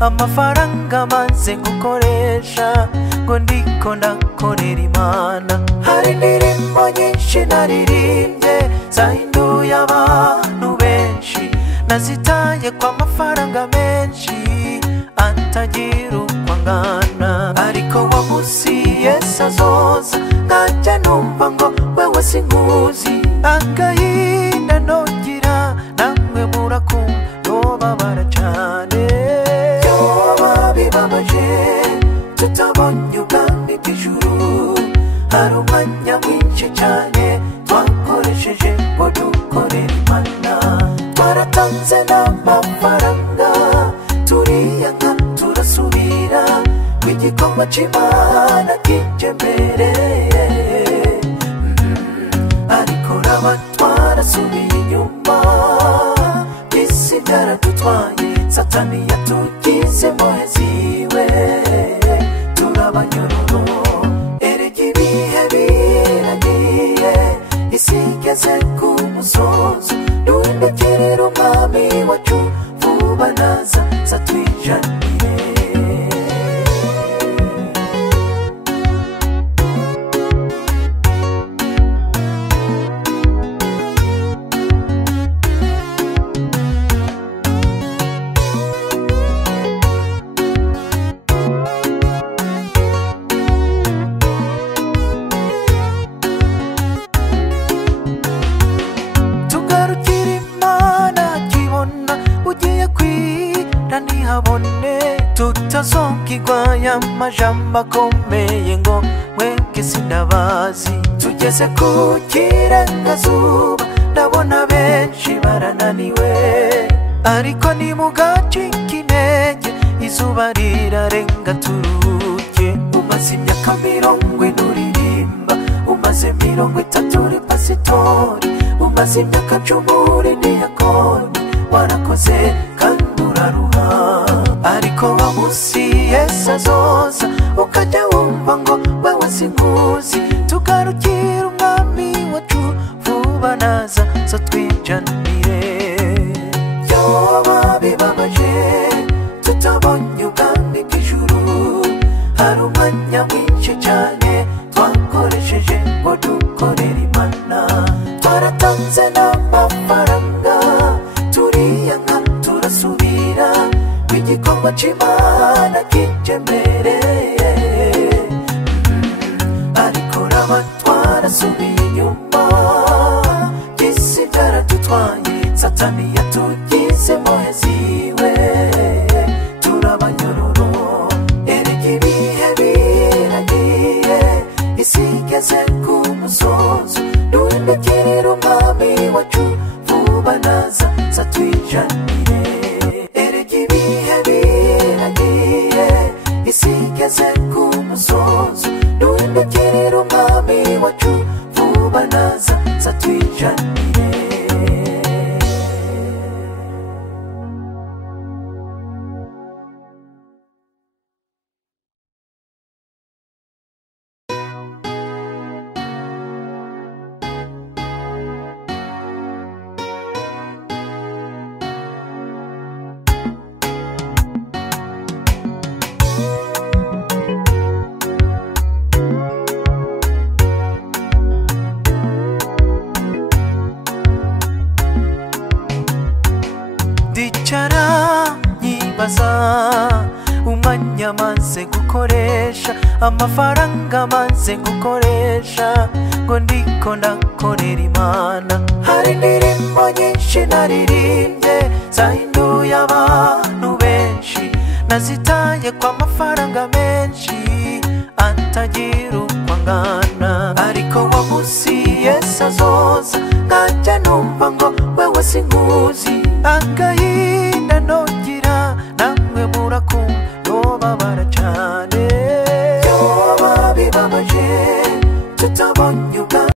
amafaranga maze gukoresha ngo ndiko ndakorera Imana. Hari indirimbo nyinshi naririmbye zahinduye abantu benshi, nazitaye kwa mafaranga menshi atagira uko angana. Ariko wa musi Yesu azoza nkajya numva ngo wewe sinkuzi, agahinda ntogira namwe murakumva yobabara cane. Yoba bibabaje tutabonye ubwami bw'ijuru, hari umwanya mwinshi cyane twakoresheje ngo dukorere Imana. Twaratanze n'amafaranga turiyanga turasubira w'igikorwa c'Imana kije mbere. Ariko raba twarasubiye inyuma, isi byaradutwaye, Satani yatugize imbohe ziwe, turabanyororo. Erega ibihe biragiye, isi igeze ku musozo, duhindukirira umwami wacu vuba naza zatwijanire. Tutazongirwa y'amajambo akomeye ngo mwebwe sindabazi. Tugeze ku kirengazuba ndabona benshi barananiwe, ariko nimugacika intege izuba rirarenga turuke. Umaze imyaka 20 uririmba, umaze 30 uri pasitori, umaze imyaka 10 uri diyakoni, warakoze kandi uraruha. Ariko wa musi Yesu azoza ukajya wumva ngo wewe sinkuzi, tugarukira umwami wacu vuba naza zatwijanire. Yoba bibabaje tutabonye ubwami bw'ijuru, hari umwanya mwinshi cyane twakoresheje ngo dukorere Imana. Twaratanze n'amafaranga turiyanga turasubira w'igikorwa c'Imana kije mbere. Ariko raba twarasubiye inyuma, isi byaradutwaye, Satani yatugize imbohe ziwe, turabanyororo. Erega ibihe biragiye, isi igeze ku musozo, duhindukirira umwami wacu vuba naza zatwijanire. Erega ibihe biragiye, isi igeze ku musozo, duhindukirira umwami wacu vuba naza zatwijanire. Ndicara nyibaza umwanya maze gukoresha, amafaranga maze gukoresha ngo ndiko ndakorera Imana. Hari indirimbo nyinshi naririmbye zahinduye abantu benshi, nazitaye kwa mafaranga menshi atagira uko angana. Ariko wa musi Yesu azoza nkajya numva ngo wewe sinkuzi, agahinda ntogira namwe murakumva yobabara cane. Yoba bibabaje tutabonye ubwami